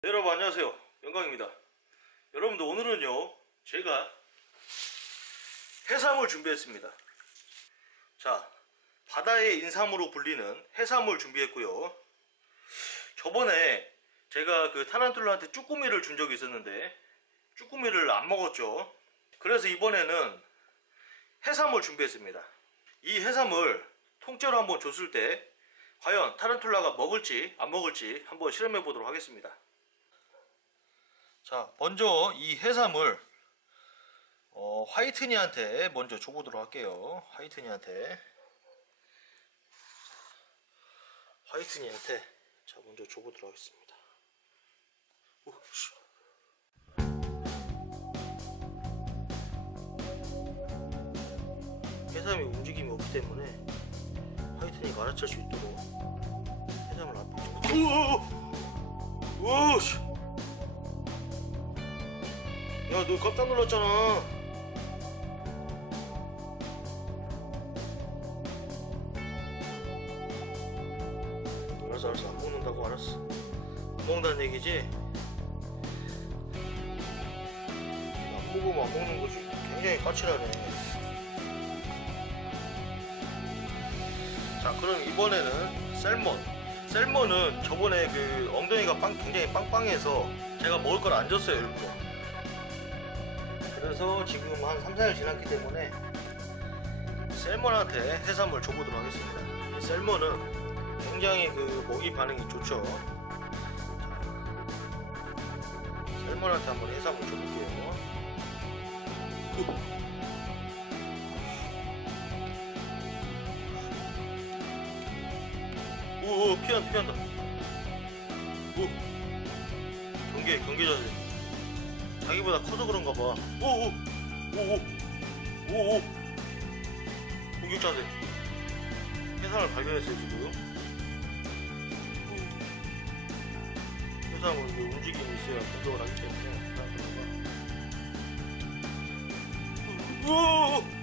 네, 여러분 안녕하세요. 영광입니다. 여러분들 오늘은요 제가 해삼을 준비했습니다. 자 바다의 인삼으로 불리는 해삼을 준비했고요. 저번에 제가 그 타란툴라한테 쭈꾸미를 준 적이 있었는데 쭈꾸미를 안 먹었죠. 그래서 이번에는 해삼을 준비했습니다. 이 해삼을 통째로 한번 줬을 때 과연 타란툴라가 먹을지 안 먹을지 한번 실험해 보도록 하겠습니다 자, 먼저 이 해삼을 어, 화이트니한테 먼저 줘보도록 할게요. 화이트니한테. 화이트니한테 자 먼저 줘보도록 하겠습니다. 해삼이 움직임이 없기 때문에 화이트니가 알아챌 수 있도록 해삼을 앞에 줘. 우와! 우와! 씨. 야, 너 깜짝 놀랐잖아. 알았어, 알았어. 안 먹는다고 알았어. 안 먹는다는 얘기지? 안 먹으면 안 먹는 거지. 굉장히 까칠하네. 자, 그럼 이번에는 셀몬. 셀몬은 저번에 그 엉덩이가 빵, 굉장히 빵빵해서 제가 먹을 걸 안 줬어요, 일부러. 그래서 지금 한 3, 4일 지났기 때문에 셀몬한테 해삼을 줘보도록 하겠습니다. 이 셀몬은 굉장히 그 먹이 반응이 좋죠. 자, 셀몬한테 한번 해삼을 줘볼게요. 오, 오 피한다, 피한다. 자기보다 커서 그런가 봐. 오오 오오 오오 공격 자세. 해상을 발견했어요 지금. 이게 움직임이 있어야 공격을 하기 때문에. 오 우씨.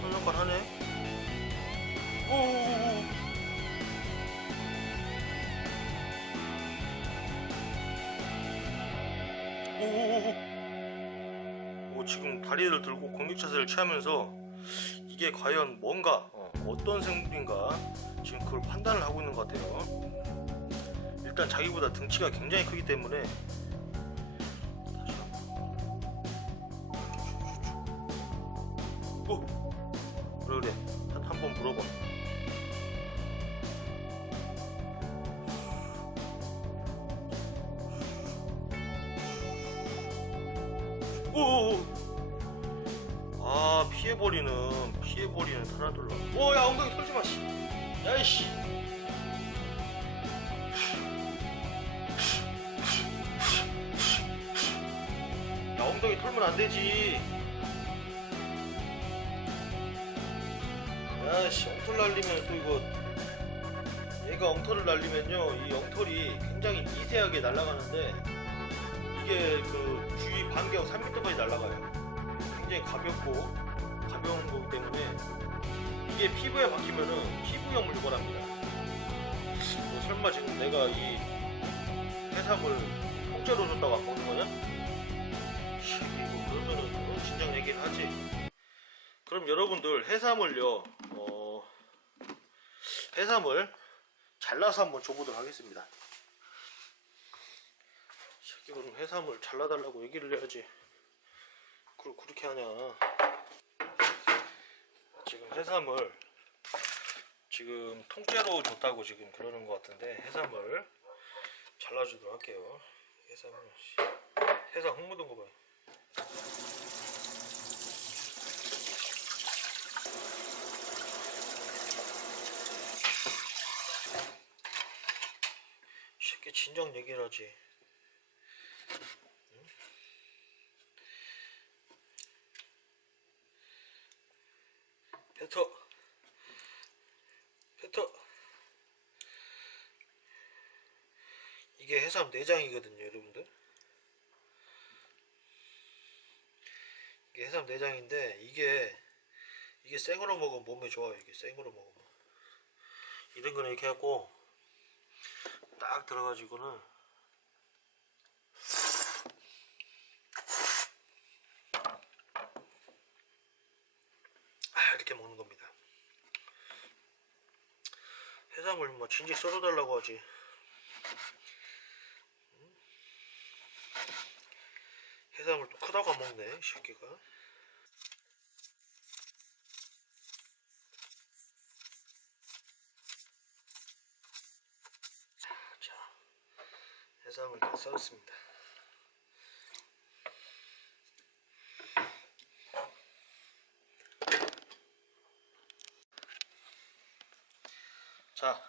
설렁발 하네. 오오 오 오오오. 오 지금 다리를 들고 공격 자세를 취하면서 이게 과연 뭔가 어, 어떤 생물인가 지금 그걸 판단을 하고 있는 것 같아요. 일단 자기보다 등치가 굉장히 크기 때문에 피해버리는 피해버리는 타란툴라 오야 엉덩이 털지마 씨. 야이씨. 야 엉덩이 털면 안 되지. 야씨 엉털 날리면 또 이거 얘가 엉털을 날리면요 이 엉털이 굉장히 미세하게 날아가는데 이게 그 주위 반경 3m까지 날아가요. 굉장히 가볍고 가벼운 거기 때문에 이게 피부에 박히면은 피부염을 유발합니다. 뭐 설마 지금 내가 이 해삼을 통째로 줬다고 안 먹는 거냐? 씨, 이거 그러면은 그건 진작 얘기를 하지. 그럼 여러분들 해삼을요 어, 해삼을 잘라서 한번 줘보도록 하겠습니다. 새끼 그럼 해삼을 잘라달라고 얘기를 해야지. 그걸 그렇게 하냐 해삼을 지금 통째로 줬다고 지금 그러는 것 같은데 해삼을 잘라주도록 할게요. 씨, 해삼 흙 묻은 거 봐요. 이 새끼 진작 얘기를 하지 뱉어. 뱉어. 이게 해삼 내장이거든요 여러분들. 이게 해삼 내장인데 이게 이게 생으로 먹으면 몸에 좋아요 이게 생으로 먹으면. 이런 거는 이렇게 해갖고 딱 들어가지고는 해삼을 뭐 진즉 썰어달라고 하지. 음? 해삼을 또 크다고 안 먹네, 이 새끼가. 자, 해삼을 다 썰었습니다. 자,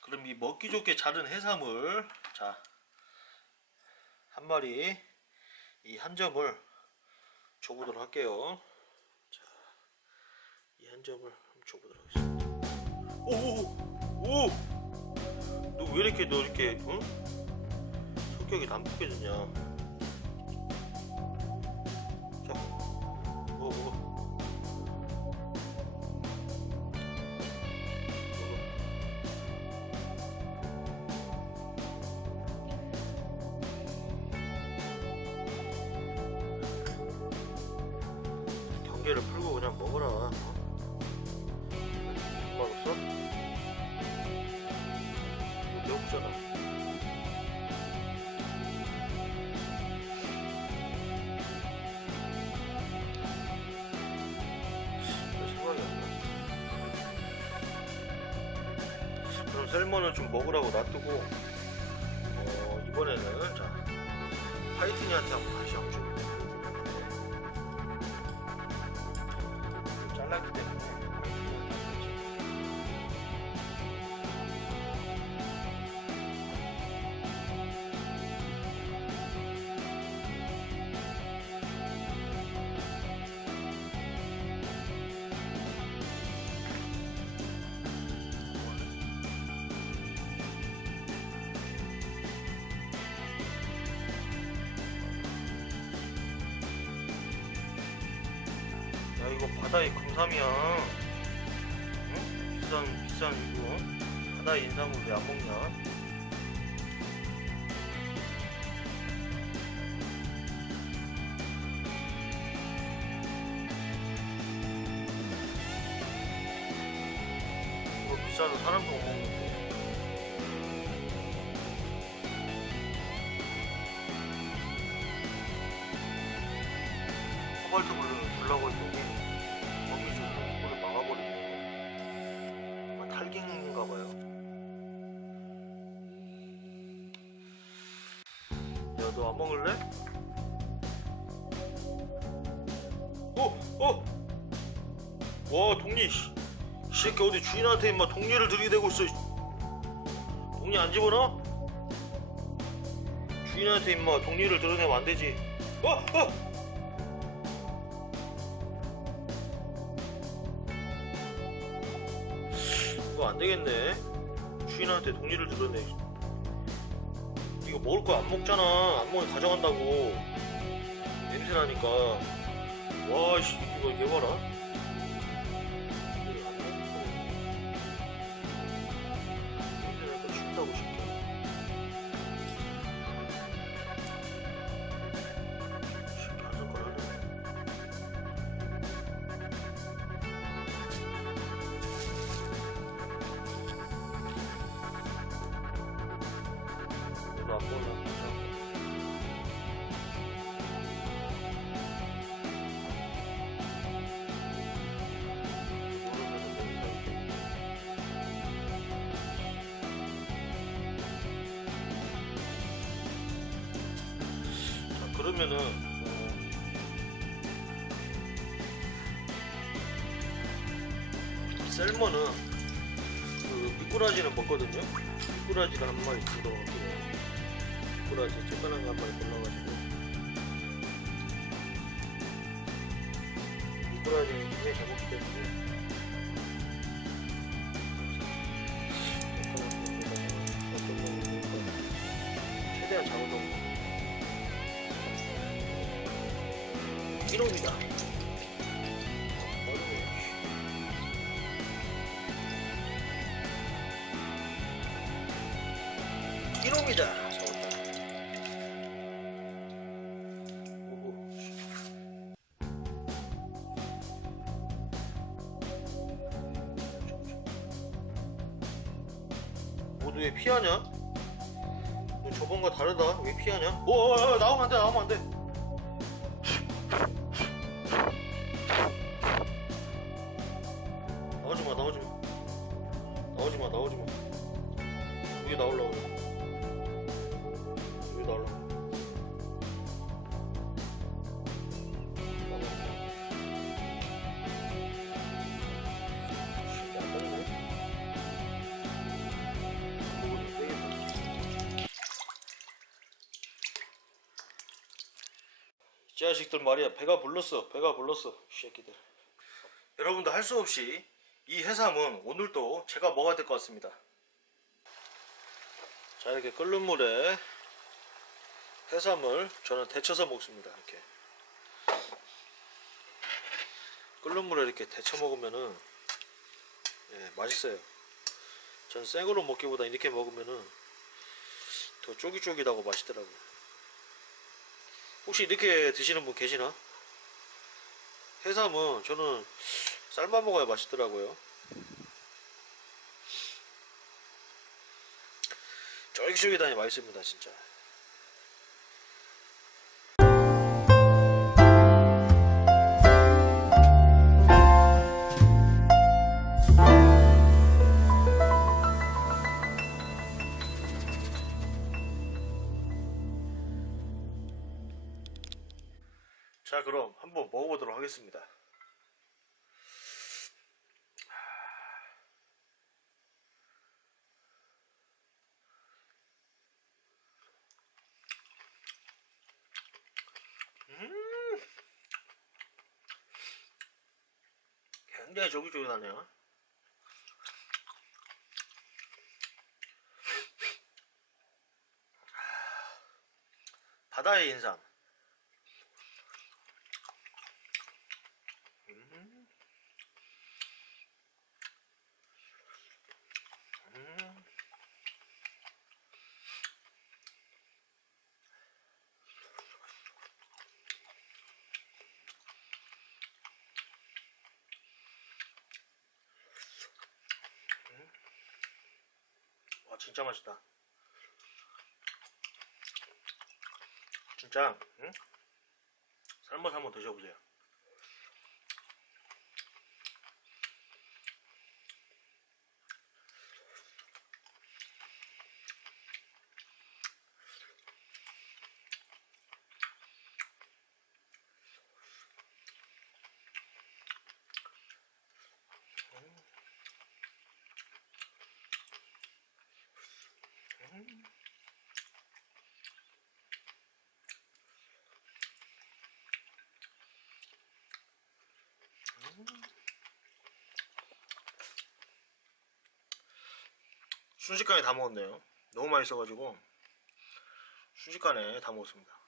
그럼 이 먹기 좋게 자른 해삼을 자, 한 마리 이 한 점을 줘보도록 할게요. 자, 이한 점을 줘보도록 하겠습니다. 오, 오, 오! 너 왜 이렇게 너 이렇게 응? 성격이 난폭해졌냐? 자, 먹어. 먹어. 경계를 풀고 그냥 먹어라. 어? 맛없어? 배고프잖아. 그럼 셀몬을 좀 먹으라고 놔두고 어, 이번에는 자 화이트니한테 한번 다시 한번 줘. 잘랐 금삼이야 응? 비싼 비싼 이거. 바다의 인삼을 왜 안 먹냐? 이거 비싸서 사람도 못 먹는데 너 안 먹을래? 어! 어! 와 동리 씨. 이 새끼 어디 주인한테 임마 동리를 들이대고 있어 동리 안 집어넣어? 주인한테 임마 동리를 드러내면 안 되지 어! 어! 안 되겠네. 주인한테 동리를 드러내. 이거 먹을 거 안 먹잖아. 안 먹으면 가져간다고. 냄새 나니까. 와, 씨, 이거 이거 봐라. 자 그러면은 어, 셀머는 그 미꾸라지는 먹거든요. 미꾸라지를 한 마리 들어가고요. 미꾸라지 조그만 거한 마리 골라가지고 미꾸라지는 굉장히 잘 먹기 때문에 최대한 작은 이놈이다. 이놈이다. 모두 왜 피하냐? 너 저번과 다르다. 왜 피하냐? 오, 오, 오, 나오면 안 돼, 나오면 안 돼. 자식들 말이야. 배가 불렀어. 배가 불렀어 이 새끼들. 여러분도 할 수 없이 이 해삼은 오늘도 제가 먹어야 될 것 같습니다. 자 이렇게 끓는 물에 해삼을 저는 데쳐서 먹습니다 이렇게. 끓는 물에 이렇게 데쳐 먹으면은 예, 맛있어요. 전 생으로 먹기보다 이렇게 먹으면은 더 쫄깃쫄깃하고 맛있더라고요 혹시 이렇게 드시는 분 계시나? 해삼은 저는 삶아 먹어야 맛있더라고요. 쫄깃쫄깃하니 맛있습니다, 진짜. 하겠습니다. 음, 굉장히 쫄깃쫄깃하네요. 바다의 인상. 음. 음. 음. 와 진짜 맛있다. 진짜 응? 삶아서 한번 드셔보세요. 순식간에 다 먹었네요. 너무 맛있어가지고 순식간에 다 먹었습니다.